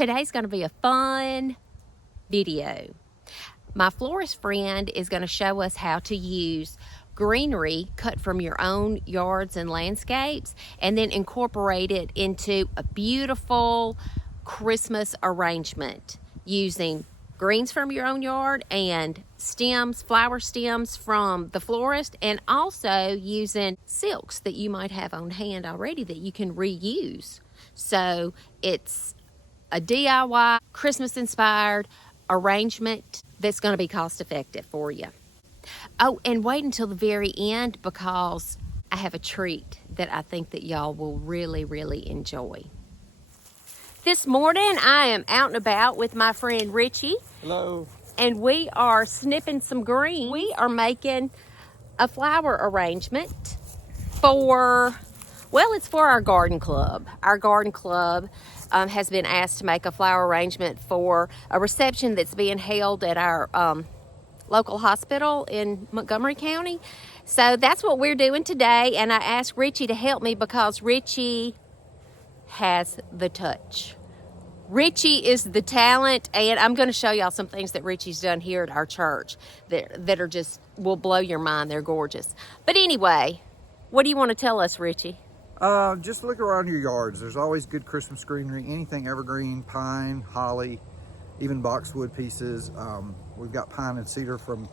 Today's going to be a fun video. My florist friend is going to show us how to use greenery cut from your own yards and landscapes and then incorporate it into a beautiful Christmas arrangement using greens from your own yard and stems, flower stems from the florist, and also using silks that you might have on hand already that you can reuse. So it's a DIY, Christmas-inspired arrangement that's going to be cost-effective for you. Oh, and wait until the very end because I have a treat that I think that y'all will really, really enjoy. This morning, I am out and about with my friend Richie. Hello. And we are snipping some green. We are making a flower arrangement for, well, it's for our garden club. Our garden club has been asked to make a flower arrangement for a reception that's being held at our local hospital in Montgomery County. So that's what we're doing today. And I asked Richie to help me because Richie has the touch. Richie is the talent, and I'm going to show y'all some things that Richie's done here at our church that are just, will blow your mind. They're gorgeous. But anyway, what do you want to tell us, Richie? Just look around your yards. There's always good Christmas greenery, anything evergreen, pine, holly, even boxwood pieces. We've got pine and cedar from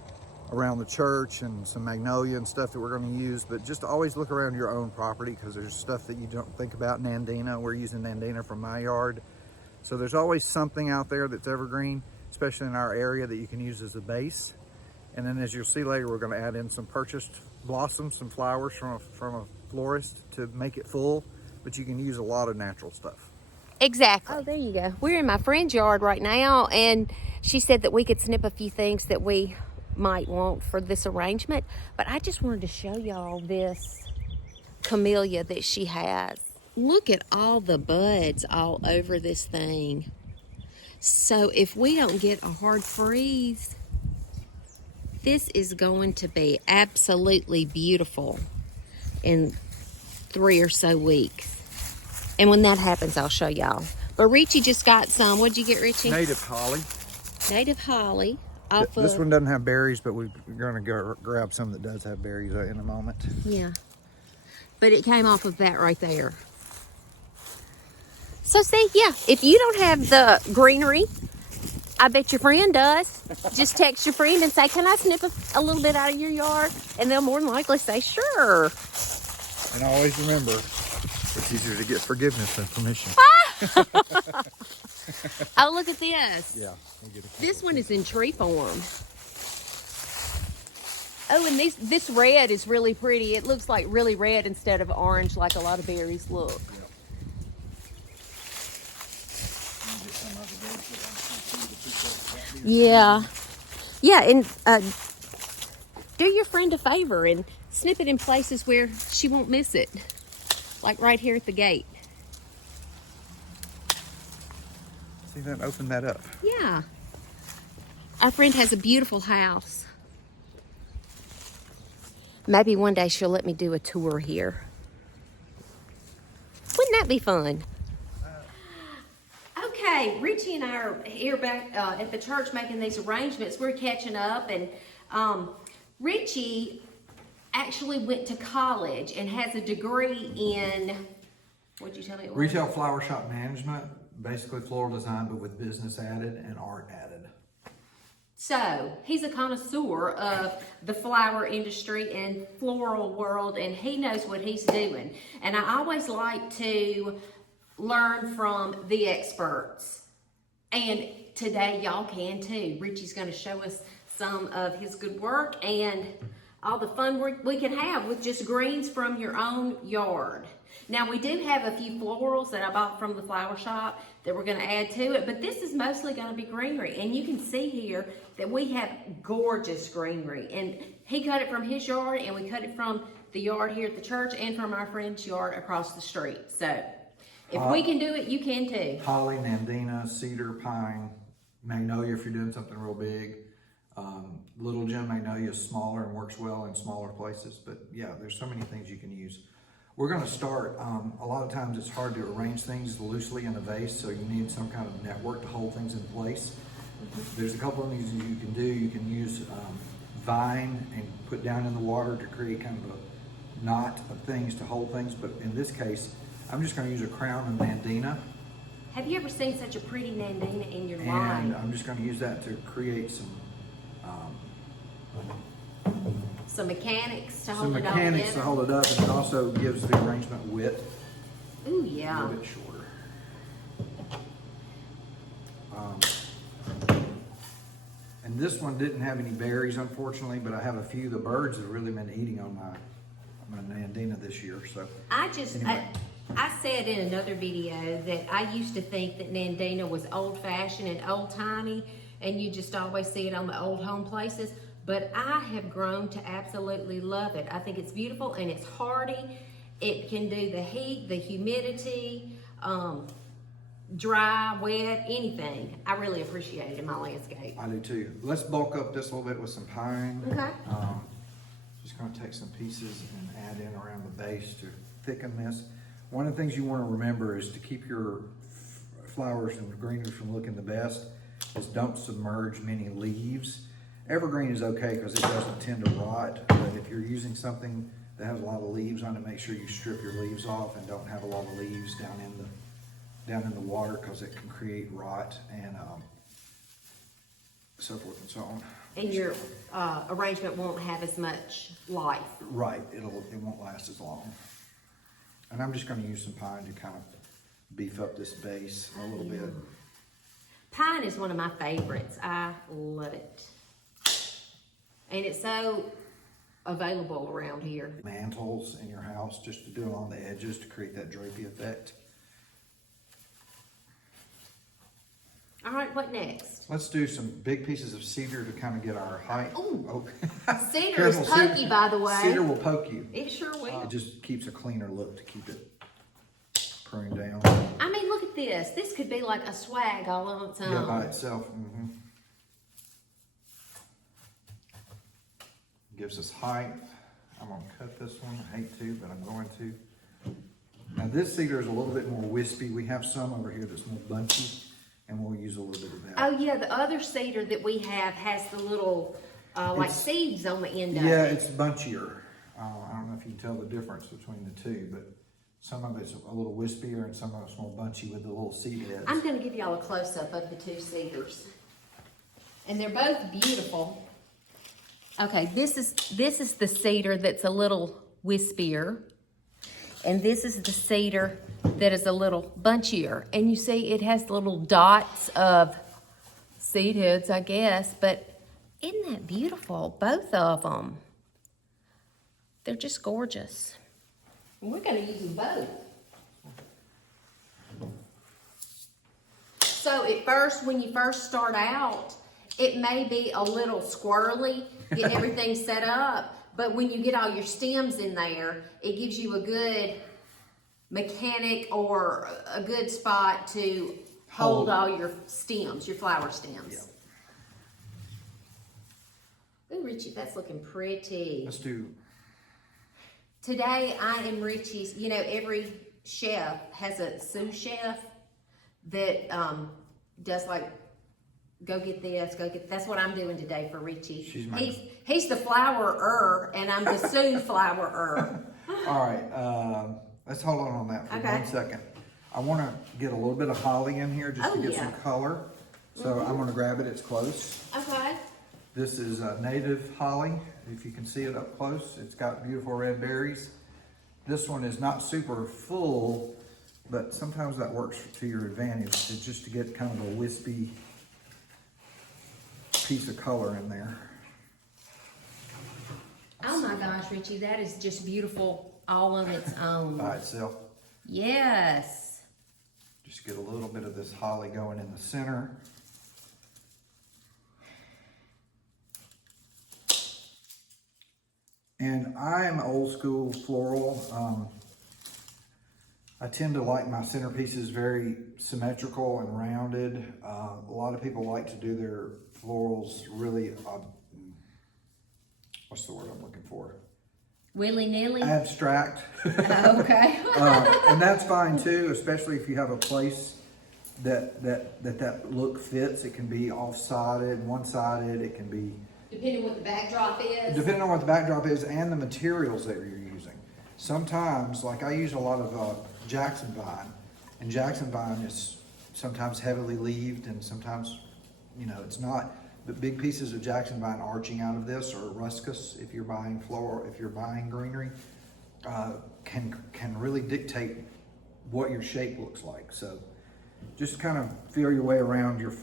around the church and some magnolia and stuff that we're going to use, but just always look around your own property because there's stuff that you don't think about. Nandina, we're using Nandina from my yard. So there's always something out there that's evergreen, especially in our area, that you can use as a base. And then as you'll see later, we're going to add in some purchased blossoms, some flowers from a florist to make it full, but you can use a lot of natural stuff. Exactly. Oh, there you go. We're in my friend's yard right now, and she said that we could snip a few things that we might want for this arrangement, but I just wanted to show y'all this camellia that she has. Look at all the buds all over this thing. So if we don't get a hard freeze, this is going to be absolutely beautiful in 3 or so weeks. And when that happens, I'll show y'all. But Richie just got some. What'd you get, Richie? Native holly. Native holly. This one doesn't have berries, but we're going to go grab some that does have berries in a moment. Yeah. But it came off of that right there. So see, yeah, if you don't have the greenery, I bet your friend does. Just text your friend and say, can I snip a little bit out of your yard? And they'll more than likely say, sure. And always remember, it's easier to get forgiveness than permission. Oh, look at this. Yeah. This one is in tree form. Oh, and this red is really pretty. It looks like really red instead of orange like a lot of berries look. Yeah. Yeah, and do your friend a favor and snip it in places where she won't miss it. Like right here at the gate. See that? Open that up. Yeah. Our friend has a beautiful house. Maybe one day she'll let me do a tour here. Wouldn't that be fun? Okay, Richie and I are here back at the church making these arrangements. We're catching up, and Richie actually went to college and has a degree in, what'd you tell me it was? Retail flower shop management, basically floral design, but with business added and art added. So he's a connoisseur of the flower industry and floral world, and he knows what he's doing. And I always like to learn from the experts. And today y'all can too. Richie's going to show us some of his good work and all the fun we can have with just greens from your own yard. Now we do have a few florals that I bought from the flower shop that we're going to add to it, but this is mostly going to be greenery. And you can see here that we have gorgeous greenery. And he cut it from his yard, and we cut it from the yard here at the church and from our friend's yard across the street. So if we can do it, you can too. Holly, Nandina, cedar, pine, magnolia if you're doing something real big. Little gem magnolia is smaller and works well in smaller places, but yeah, there's so many things you can use. We're going to start, a lot of times it's hard to arrange things loosely in a vase, so you need some kind of network to hold things in place. There's a couple of things you can do. You can use vine and put down in the water to create kind of a knot of things to hold things, but in this case, I'm just going to use a crown and nandina. Have you ever seen such a pretty nandina in your life? And I'm just going to use that to create some mechanics to some hold it all mechanics to together. hold it up, and it also gives the arrangement width. Ooh, A yeah. little bit shorter. And this one didn't have any berries, unfortunately, but I have a few. The birds have really been eating on my nandina this year. So anyway. I said in another video that I used to think that nandina was old-fashioned and old-timey, and you just always see it on the old home places. But I have grown to absolutely love it. I think it's beautiful and it's hardy. It can do the heat, the humidity, dry, wet, anything. I really appreciate it in my landscape. I do too. Let's bulk up this a little bit with some pine. Okay. Just going to take some pieces and add in around the base to thicken this. One of the things you want to remember is to keep your flowers and greenery from looking the best is don't submerge many leaves. Evergreen is okay because it doesn't tend to rot, but if you're using something that has a lot of leaves on it, make sure you strip your leaves off and don't have a lot of leaves down in the water, because it can create rot and so forth and so on. And your arrangement won't have as much life. Right, it won't last as long. And I'm just going to use some pine to kind of beef up this base a little bit. Pine is one of my favorites. I love it. And it's so available around here. Mantles in your house, just to do it on the edges to create that drapey effect. All right, what next? Let's do some big pieces of cedar to kind of get our height. Ooh. Oh. Cedar is Careful, pokey, by the way. Cedar will poke you. It sure will. It just keeps a cleaner look to keep it pruned down. I mean, look at this. This could be like a swag all on its own. Yeah, by itself. Mm-hmm. Gives us height. I'm going to cut this one. I hate to, but I'm going to. Now this cedar is a little bit more wispy. We have some over here that's more bunchy, and we'll use a little bit of that. Oh yeah, the other cedar that we have has the little like seeds on the end of it. Yeah, it's bunchier. I don't know if you can tell the difference between the two, but some of it's a little wispier and some of it's more bunchy with the little seed heads. I'm going to give y'all a close-up of the two cedars. And they're both beautiful. Okay, this is the cedar that's a little wispier. And this is the cedar that is a little bunchier. And you see it has little dots of seed heads, I guess. But isn't that beautiful? Both of them. They're just gorgeous. And we're going to use them both. So at first, when you first start out, it may be a little squirrely, get everything set up, but when you get all your stems in there, it gives you a good mechanic or a good spot to hold all your stems, your flower stems. Yeah. Ooh, Richie, that's looking pretty. Let's do. Today I am Richie's, you know, every chef has a sous chef that does like, go get this, that's what I'm doing today for Richie. He's the flowerer and I'm the sous flowerer. All right, let's hold on that for 1 second. I want to get a little bit of holly in here just to get some color. So I'm going to grab it, it's close. Okay. This is native holly, if you can see it up close. It's got beautiful red berries. This one is not super full, but sometimes that works to your advantage, just to get kind of a wispy piece of color in there. Oh my gosh, Richie, that is just beautiful all on its own. By itself. Yes. Just get a little bit of this holly going in the center. And I'm old school floral. I tend to like my centerpieces very symmetrical and rounded. A lot of people like to do their florals really, what's the word I'm looking for? Willy-nilly? abstract. Okay. And that's fine too, especially if you have a place that look fits. It can be off-sided, one-sided, it can be Depending what the backdrop is. depending on what the backdrop is and the materials that you're using. Sometimes, like I use a lot of Jackson vine, and Jackson vine is sometimes heavily leaved and sometimes, you know, it's not. But big pieces of Jackson vine arching out of this, or ruscus, if you're buying floral, if you're buying greenery, can really dictate what your shape looks like. So just kind of feel your way around your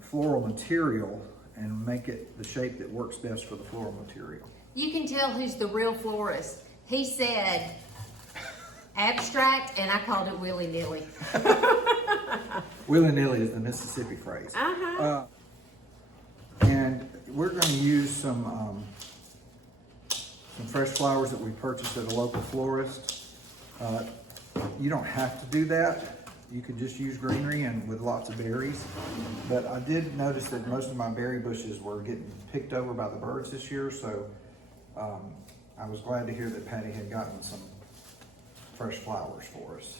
floral material and make it the shape that works best for the floral material. You can tell who's the real florist. He said abstract, and I called it willy-nilly. Willy-nilly is the Mississippi phrase. And we're going to use some fresh flowers that we purchased at a local florist. You don't have to do that. You could just use greenery and with lots of berries. But I did notice that most of my berry bushes were getting picked over by the birds this year, so I was glad to hear that Patty had gotten some fresh flowers for us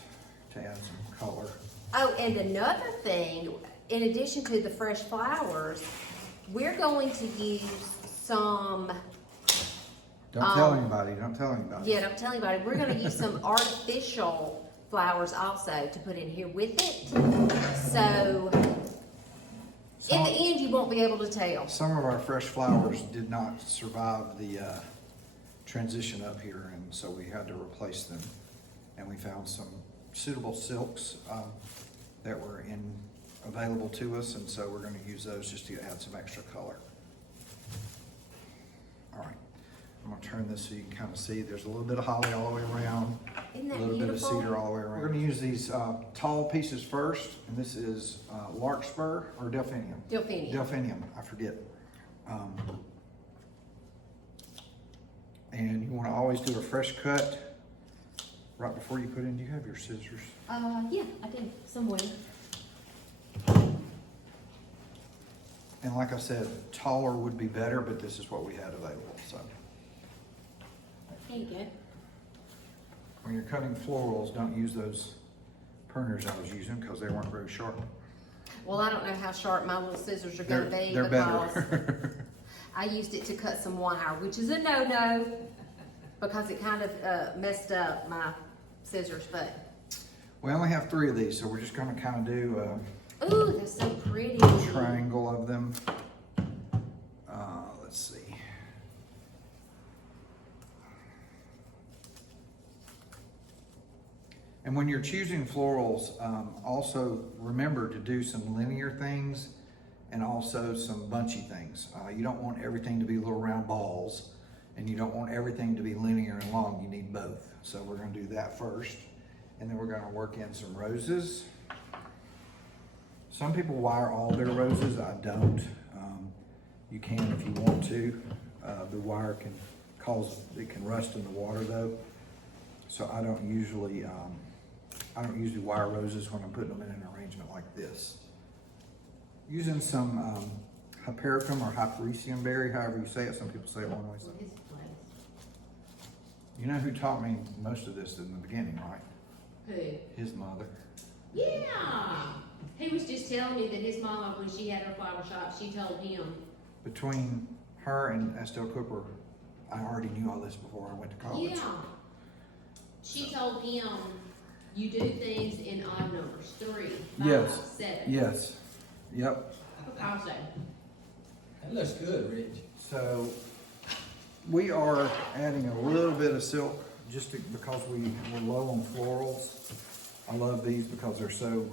to add some color. Oh, and another thing, in addition to the fresh flowers, we're going to use some. Don't tell anybody, don't tell anybody. Yeah, don't tell anybody. We're going to use some artificial flowers also to put in here with it. So, in the end, you won't be able to tell. Some of our fresh flowers did not survive the transition up here, and so we had to replace them. And we found some suitable silks that were available to us, and so we're going to use those just to add some extra color. All right, I'm going to turn this so you can kind of see. There's a little bit of holly all the way around, Isn't that a little beautiful? bit of cedar all the way around. We're going to use these tall pieces first, and this is larkspur or delphinium. Delphinium. Delphinium, I forget. And you want to always do a fresh cut right before you put in. Do you have your scissors? Yeah, I do, somewhere. And like I said, taller would be better, but this is what we had available, so. There you go. When you're cutting florals, don't use those pruners I was using because they weren't very sharp. Well, I don't know how sharp my little scissors are going to be. They're because better. I used it to cut some wire, which is a no-no because it kind of messed up my scissors, but. We only have 3 of these, so we're just gonna kind of do Ooh, that's so pretty. a triangle of them. Let's see. And when you're choosing florals, also remember to do some linear things and also some bunchy things. You don't want everything to be little round balls, and you don't want everything to be linear and long. You need both. So we're going to do that first, and then we're going to work in some roses. Some people wire all their roses. I don't. You can if you want to. The wire can can rust in the water though. So I don't usually wire roses when I'm putting them in an arrangement like this. Using some hypericum or hypericium berry, however you say it. Some people say it one way. You know who taught me most of this in the beginning, right? Who? His mother. Yeah. He was just telling me that his mama, when she had her flower shop, she told him. Between her and Estelle Cooper, I already knew all this before I went to college. Yeah. She told him, you do things in odd numbers. 3, 5, Yes. 7. Yes. Yep. I'll say. That looks good, Rich. So we are adding a little bit of silk because we're low on florals. I love these because they're so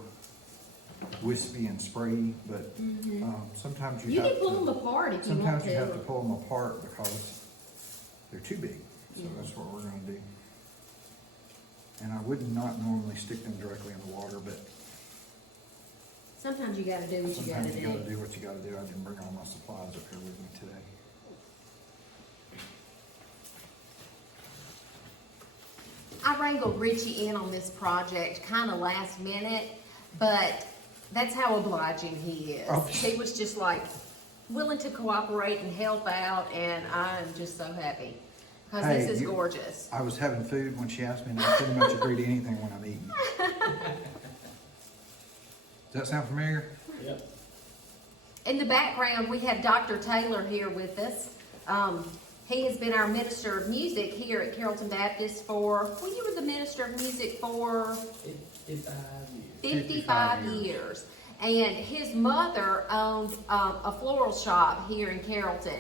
wispy and sprayy, but sometimes You can pull them apart if you want sometimes to. you have to pull them apart because they're too big. So that's what we're going to do. And I would not normally stick them directly in the water, but Sometimes you gotta do what you gotta sometimes you got to do. do what you got to do. I didn't bring all my supplies up here with me today. I wrangled Richie in on this project kind of last minute, but that's how obliging he is. Oh. He was just like, willing to cooperate and help out, and I am just so happy because Hey, this is gorgeous. I was having food when she asked me, and I pretty much agree to anything when I'm eating. Does that sound familiar? Yep. In the background, we have Dr. Taylor here with us. He has been our minister of music here at Carrollton Baptist for, well, you were the minister of music for 55 years. 55 years. And his mother owned a floral shop here in Carrollton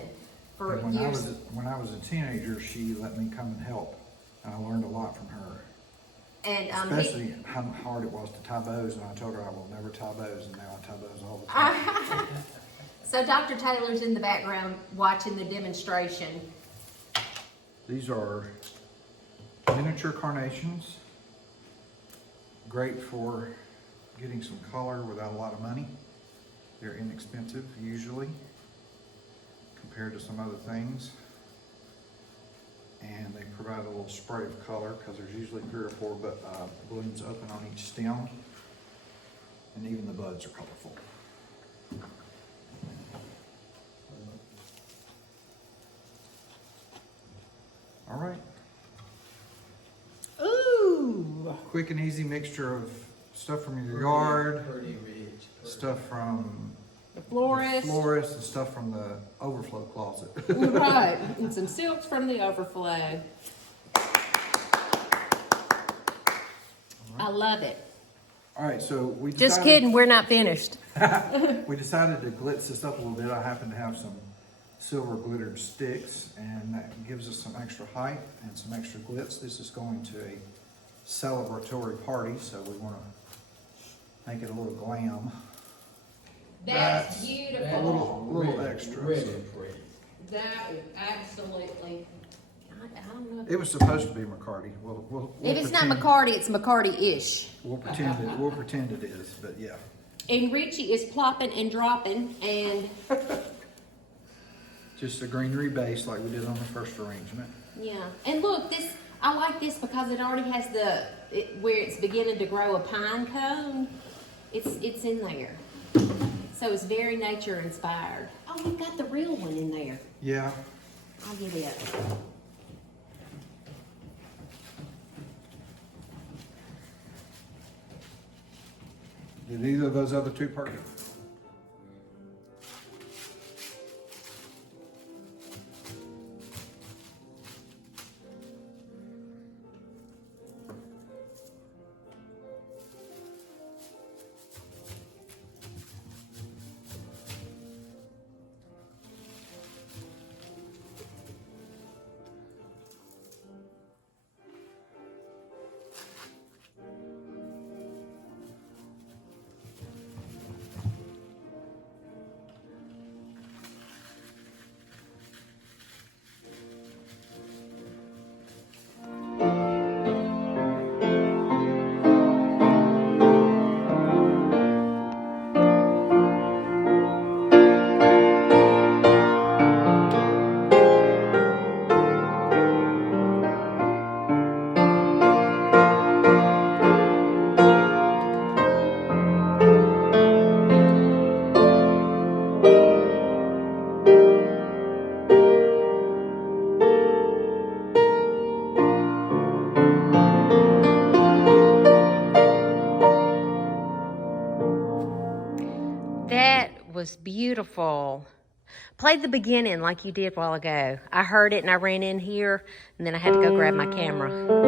for And years. when I was a teenager, she let me come and help, and I learned a lot from her. And Especially how hard it was to tie bows, and I told her I will never tie bows, and now I tie bows all the time. so Dr. Taylor's in the background watching the demonstration. These are miniature carnations, great for getting some color without a lot of money. They're inexpensive usually compared to some other things. And they provide a little spray of color because there's usually 3 or 4 balloons open on each stem. And even the buds are colorful. All right. Ooh! Quick and easy mixture of stuff from your yard, Pretty rich. stuff from The florist. florist, and stuff from the overflow closet. Right, and some silks from the overflow. I love it. All right, so we Just kidding, we're not finished. We decided to glitz this up a little bit. I happen to have some silver glittered sticks, and that gives us some extra height and some extra glitz. This is going to a celebratory party, so we want to make it a little glam. That's A beautiful. little extra. Really pretty. That is absolutely, I don't know. It was supposed to be McCarty. We'll If it's not pretend- McCarty, it's McCarty-ish. We'll pretend it is, but yeah. And Richie is plopping and dropping, and Just a greenery base like we did on the first arrangement. yeah. And look, this, I like this because it already has where it's beginning to grow a pine cone. It's in there. So it's very nature inspired. Oh, we've got the real one in there. Yeah. I'll give it. Did either of those other 2 perk? That was beautiful. Play the beginning like you did a while ago. I heard it and I ran in here and then I had to go grab my camera.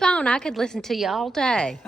keep on. I could listen to you all day.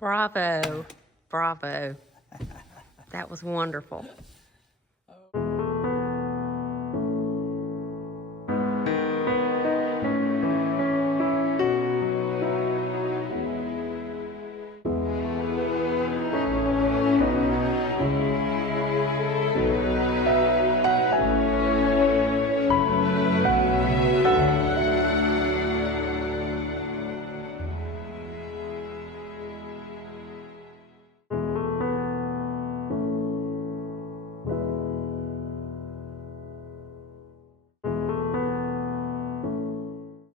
Bravo. Bravo. That was wonderful.